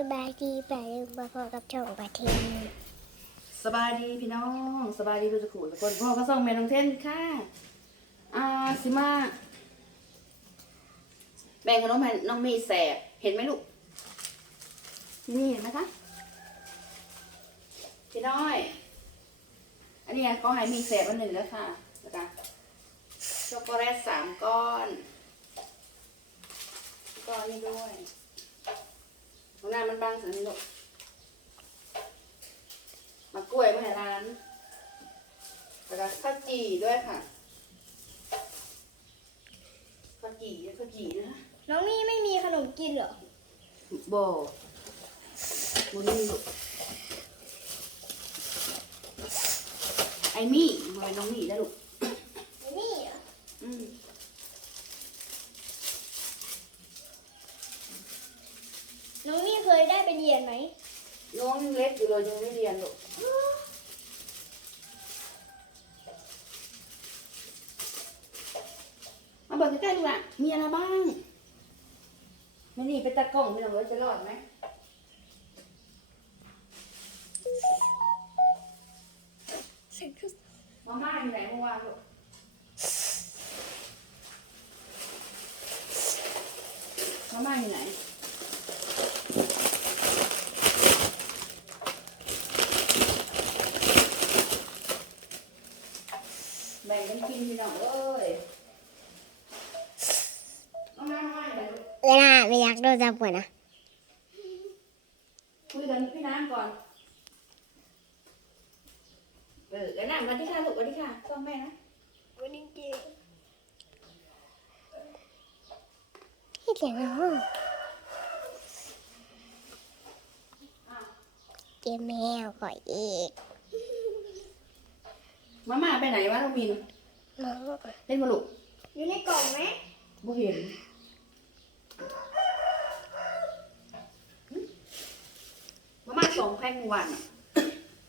สบายดีแปลงมาพอกับช่องประเทศสบายดีพี่น้องสบายดีทุกคนทุกคนพ่อก็ส่งแม่น้องเทนค่ะอ่าสิมาแบ่งขนมให้น้องมย์แสบเห็นไหมลูกนี่เห็นไหมคะพี่น้อย อันนี้ก็ให้มีแสบอันหนึ่งแล้วค่ะแล้วก็ช็อกโกแลตสามก้อนก้อนนี้ด้วย ข้างหน้ามันบางสักนิดลูกมากล้วยมาให้ร้านแล้วก็ข้าวจี่ด้วยค่ะข้าวจี่ข้าวจี่นะน้องนี่ไม่มีขนมกินเหรอโบบุนี่ลูกไอมี่มาเป็นน้องมี่ได้ลูกนี่เหรออืม น้องนี่เคยได้ไปเรียนไหมน้องยังเล็กอยู่เลยยังไม่เรียนลูกมาบอกใกล้ๆลูกอะมีอะไรบ้างไม่นี่ไปตะกล้องพี่น้องเลยจะรอดไหมมาม่าอยู่ไหนเมื่อวานลูกมาม่าอยู่ไหน แบ่งกันกินพี่น้องเอ้ยมาม่ามาม่าอยู่ไหนลูก เวลา ไม่อยากโดนจับก่อนนะคุยกันพี่น้ำก่อน เออกันน้ำกันที่ค่ะลูกกันที่ค่ะต้องแม่นะวันนี้เกมที่เสียงน้องเกมแมวก่อนอีกมาม่าไปไหนวะน้องมินน้องเล่นมาลูกอยู่ในกล่องไหมบ่เห็นมาม่า สองแพ็คเมื่อวาน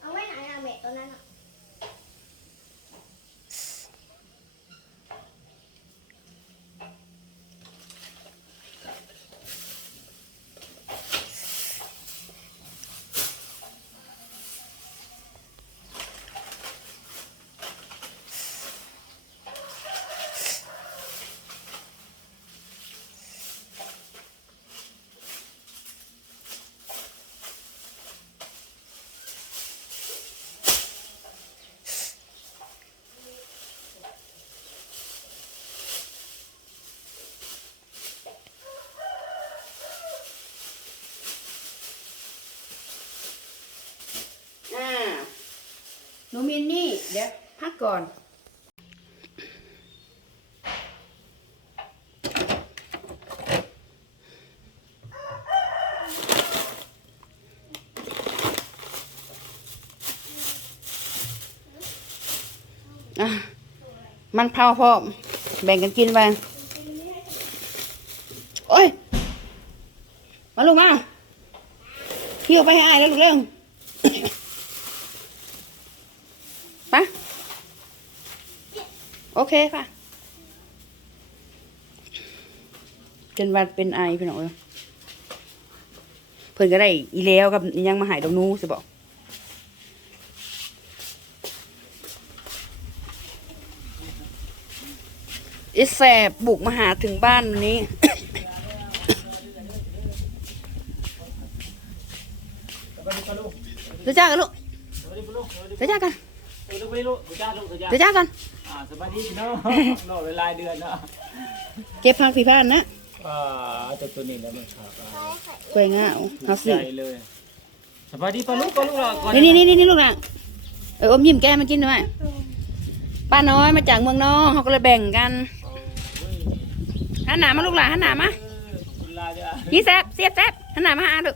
เอาไว้ไหนอะเมะตัวนั้นอะ หนูมินนี่ เดี๋ยวพักก่อน อะ มันเผาพอแบ่งกันกินไปโอ้ย มาลูกมาเที่ยวไปให้อายแล้วลูกเร็วไโอเคค่ะจนวันเป็นไอพี่น้องเอ้ยเพิ่นก็ได้อีแล้วกับยังมาหายดอกนูสิบอกอีแสบบุกมาหาถึงบ้านวันนี้ เดี๋ยวจ้ากันลูกเดี๋ยวจ้ากัน ลูกไม่รู้สุจ้าลูกสุจ้าเดี๋ยวจ้ากันอ่าสบายดีพี่น้องรอเวลาเดือนเนาะเก็บผักผีพานนะอ่าตัวตัวนี้แล้วมันขาดกล้วยง่าเอาใหสิญ่เลยสบายดีปะลูกปะลูกล่ะก่อนนี่นี่นี่นี่ลูกอะเอออมยิ้มแก้มันกินด้วยป้าน้อยมาจากเมืองนอกเขาก็เลยแบ่งกันหันหน้ามาลูกหลานหันหน้ามาคุณลาจ้ะพี่แซบเสียบแซบหันหน้ามาหาลูก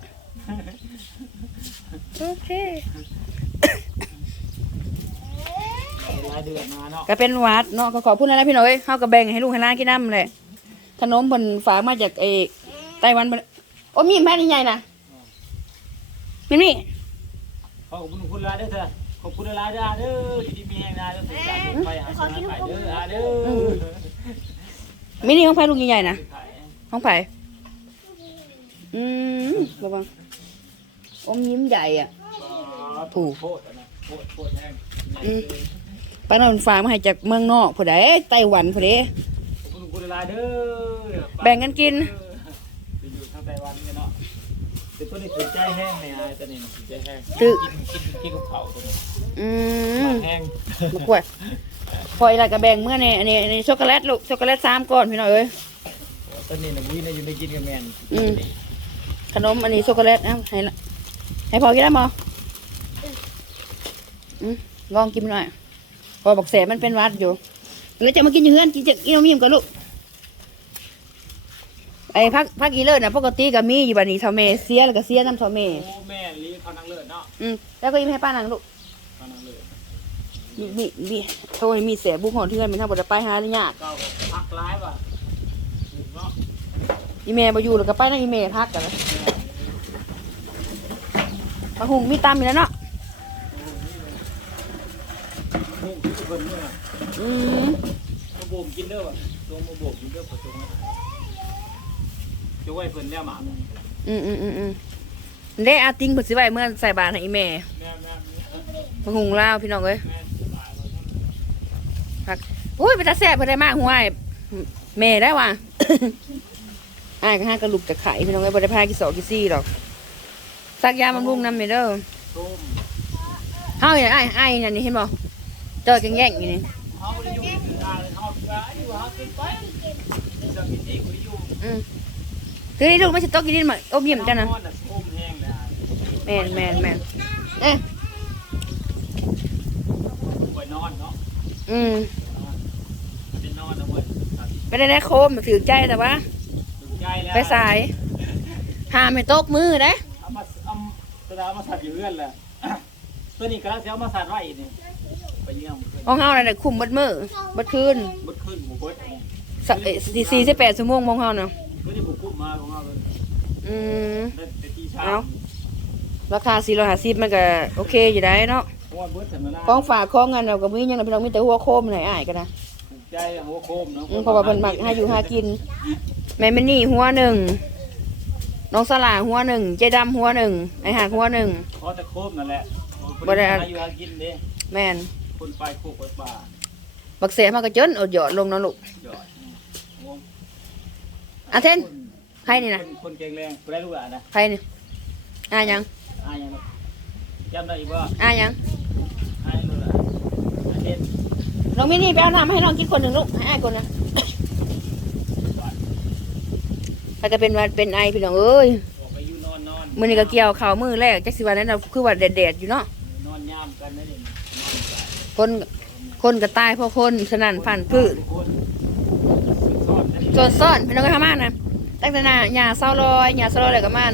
โอเค เวลาเดือนมาเนาะก็เป็นหวัดเนาะก็ขอพูดอะไรพี่น้อยเขาก็แบ่งให้ลูกให้หลานกินน้ำเลยขนมเพิ่นฝากมาจากเอไต้หวันเพิ่นโอ้มีแม่นี่ใหญ่นะมินมี่ขอบคุณคุณลาเด้อเธอขอบคุณลาเด้อเด้ออยู่ดีมีแห่งนาเด้อสุจ้าไปหาเช้าไปเด้ออาเด้อมินี่ของไผ่ลูกใหญ่ๆนะขายของไผ่อืมระวังอมยิ้มใหญ่อะถูกโคตรอะนะโคตรโคตรแห้งใหญ่อืมเลย ป้าน้องฝากมาให้จากเมืองนอกผู้ใดไต้หวันผู้ใดขอบคุณคุณลาเด้อแบ่งกันกินไปอยู่ทางไต้หวันกันเนาะแต่ตัวนี้ถือใจแห้งไงอะตัวนี้ถือใจแห้งถือกินกินกินกับเขาตัวนี้อืมแห้งลูกกล้วยพออีหลายก็แบ่งเมื่อในอันนี้อันนี้ช็อกโกแลตลูกช็อกโกแลตสามก้อนพี่น้องเอ้ยตัวนี้นะวิ่งนะอยู่ในกินกับแมนอืมขนมอันนี้ช็อกโกแลตนะให้ละให้พอกินได้มั้อืมลองกินหน่อย พอบอกแสบมันเป็นหวัดอยู่ แล้วจะมากินอยู่เฮือนกินจะกินเอามีมกับลูกไอ้พักพักอีเลิศนะปกติก็มีอยู่บัดนี้เทาเมเสียแล้วก็เสียน้ำเทาเมโอ้แม่ลีเขานั่งเลิศเนาะอืมแล้วก็ยิ้มให้ป้านังลูกเขานั่งเลิศมีมีมีโทยมีเสียบุกหอนเทือนเป็นทางบไดไปหาได้ยากเก้าก็พักร้ายว่ะถูกเนาะอีเมลมาอยู่แล้วก็ไปนั่งอีเมลพักกันนะมาหุงมีตามอยู่แล้วเนาะ มุ่งที่เพิ่นเนี่ย อืมมาโบมกินเด้อว่ะลงมาโบมกินเด้อประจงนะจะไว้เพิ่นแล้วหมาแม่อืมอืมอืมอืมเด้อาติงผุดสิไว้เมื่อใส่บาตรให้อีเมลแม่แม่มาหุงลาวพี่น้องเอ้ยแม่สบายแล้วพักอุ้ยไปตาแซ่บเพิ่นได้มากหัวไอ้แม่ได้ว่ะ อ้ายก็ห้ากระลุกจะไข่พี่น้องเอ้ยบ่ได้พากี่สองกี่สี่หรอกสักยาบำรุงน้ำเมเด้อส้ม เฮาอย่างไอ้ไอ้ายนั่นนี่เห็นบ่เจอแกงแย่งอยู่นี่ เขาไม่ได้อยู่ในทางเลยเขาอยู่ว่าอยู่หากินไปจะกินเองไม่ได้อยู่อืมคือนี่ลูกไม่ใช่โต๊ะกินนี่มาอมยิ้มจ้ะนะส้มแห้งเลยแม่นแม่นแม่นเอ๊ะไปนอนเนาะอืมเป็นนอนนะเว้ยไปได้ได้โคมถือใจแต่ว่าถึงใจแล้วไปสายห้ามไม่ตกมือนะเอามาเอาตัวดาวมาสัตว์อยู่เรื่อนแหละตัวนี้ก็แล้วจะเอามาสัตว์ไว้นี่ไปเยี่ยม ของเฮาน่ะคุมเบัดมือเบัดคืนบดขึ้นหมูบดสะเอ่อสี่สี่สิบแปดชั่วโมงของเฮาน่ะตัวนี้บุกคุ้มมาของเราเลยอืม ได้แต่ที่เช้าเอา ราคา450มันก็โอเคอยู่ได้เนาะเพราะว่าเบิดถึงเวลาของฝากของเงินเราก็มีหยังนะพี่น้องมีแต่หัวโคมไหนอ้ายกันนะ ถูกใจหัวโคมเนาะอืมเพราะว่าเพิ่นมักหาอยู่หากิน แม่แม่นี่หัวหนึ่งน้องสลาหัวหนึ่งเจดำหัวหนึ่งไอ้หากหัวหนึ่ง เพราะแต่โคมนั่นแหละบ่ได้หาอยู่หากินเด้แม่น คนไปโคกไปป่าบักเสียมันก็จนอดหยอดลงเนาะลูก ยอดอาเทน ใครนี่นะ คนเก่งแรงไปได้ลูกอะนะใครนี่อายังอายังจำได้อีกว่าอายังอายังลูกอะอาเด่นน้องมินี่ไปเอาน้ำให้น้องกินคนหนึ่งลูกให้อ้ายคนนะถ้าจะเป็นหวันเป็นไอพี่น้องเอ้ยออกไปอยู่นอนนอนมื้อนี้ก็เกี่ยวข้าวมื้อแรกจักสิวันนั้นน่ะคือว่าแดดๆอยู่เนาะนอนยามกันนั่นเองนอนกัน คนคนก็ตายเพราะคนสนั่นผ่านพืชคนสอนกันส่วนซ่อนพี่น้องก็ทำมานะตั้งแต่หนาหญ้าเศร้าลอยหญ้าเศร้าลอยแล้วก็มัน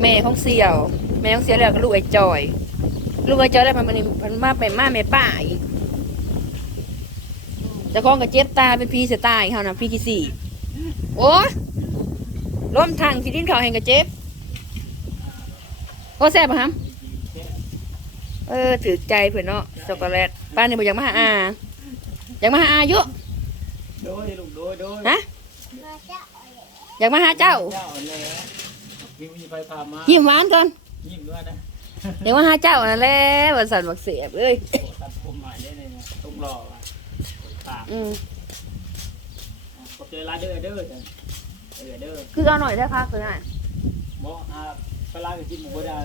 แม่ของเสี่ยวแม่ของเสี่ยวแล้วก็ลูกไอ้จอย ลูกไอ้จอยแล้วมันมันมันมาไปมาแม่ป้าอีกจะคล้องกับเจ็บตาเป็นพีเสียตายเขานะพีกี่สี่โอ้ล้มทางที่ดินเขาแห่งกับเจ็บโอ้แซ่บปะครับ เออถือใจเพื่อนเนาะช็อกโกแลตป้านี่บอกอยากมาหาอาอยากมาหาอาอยู่โดยลูกโดยโดยฮะอยากมาหาเจ้าเจ้าเลยมีมีไฟพามายิ้มหวานก่อนยิ้มด้วยนะเดี๋ยวมาหาเจ้านั่นแหละวันสันบักเสียบเลยโอ้ตัดผมใหม่ได้เลยนะต้องรออะปากอืมขอบใจร้านเด้อเด้อจ้ะเด้อเด้อคือเอาหน่อยได้พักเลยนะหมออ่าไปร้านกินหมูได้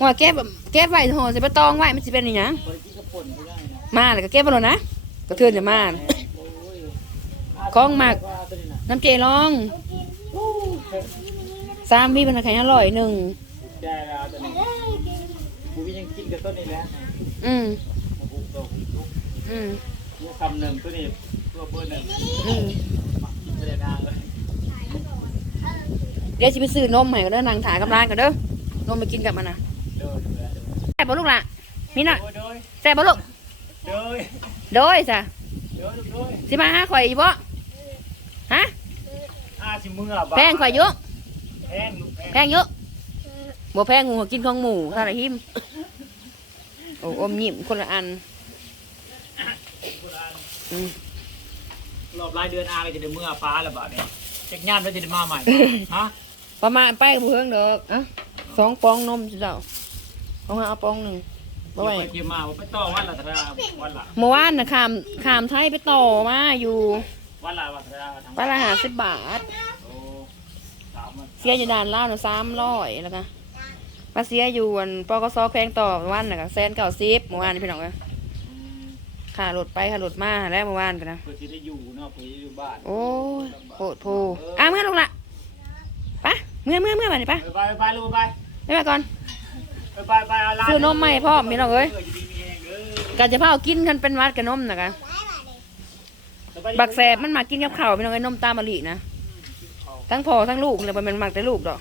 ว่าเก็บเก็บไว้ห่อใส่ใบตองไว้มันจะเป็นอหย่างบริกินกับป่นก็ได้นะมาแล้วก็เก็บไปแล้วนะกระเทือนจะมาโอ้ยของหมักว่าตัวนี้นะน้ำเจลองสามวิเป็นไข่อร่อยหนึ่งได้แล้วตัวนี้กูยังกินกับต้นนี้แล้วอืมมาปลูกดอกปลูกอืมลูกคำหนึ่งตัวนี้ตัวเบอร์หนึ่งอืมไม่ได้นานเลยเดี๋ยวจะไปซื้อนมให้ก็เด้อนางถากับร้านก็เด้อนมมากินกับมันนะเด้อเด้อ แซ่บบ่ลูกล่ะมีหน่อยเด้อแซ่บบ่ลูกเด้อโดยจ้ะเด้อเด้อสิมาหาข่อยอีบ่ฮะอาชิมือบ้าแพงข่อยเยอะแพงลูกแพงแพงเยอะบ่แพงงูกินของหมูเท่าไหร่หิมโอ้อมยิ้มคนละอันอืมรอบรายเดือนอาก็จะได้เมื่อฟ้าแล้วบาดเนี่ยเช็คงานแล้วจะได้มาใหม่ฮะประมาณไปกับเพื่อนดอกอะเอสองปองนมสิเจ้า เอามาเอาปองหนึ่งบ่ไหวไปเกี่ยวมาว่าไปต่อวันละเท่าไหร่วันละเมื่อวานนะขามขามไทยไปต่อมาอยู่วันละวันเท่าไหร่ทั้งปลาหาสิบบาทโอ้สามวันเสียอยู่ด่านล่าวน่ะสามร้อยแล้วก็มาเสียอยู่อันปกสแพงต่อวันน่ะก็แสนเก้าสิบเมื่อวานนี่พี่น้องเอ้ยอืมค่ารถไปค่ารถมาแล้วเมื่อวานกันนะเพื่อที่ได้อยู่เนาะเพื่อที่อยู่บ้านโอ้ยโหดโพอะเมื่อลงละไปะเมื่อเมื่อเมื่อมาดิไปะไปไปไปลูกไปไปมาก่อน ไปไปไปเอาลาซื้อนมใหม่พ่อมพี่น้องเอ้ยเออดีๆมีเองเออกันจะพาเอากินกันเป็นวัดกับนมนะกันบักแสบมันมากินกับข้าวพี่น้องเอ้ยนมตามมะลินะทั้งพ่อทั้งลูกเลยมันเป็นมักแต่ลูกดอก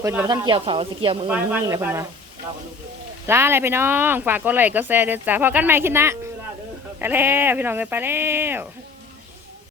เพิ่นกับท่านเกี่ยวเขาสิเกี่ยวมืออื่นมือนี่แหละเพิ่นว่าลาอะไรพี่น้อง ฝากกดไลค์กดแชร์เด้อจ้าพอกันใหม่คิดนะเออลาเด้อไปแล้วพี่น้องเอ้ยไปแล้วเ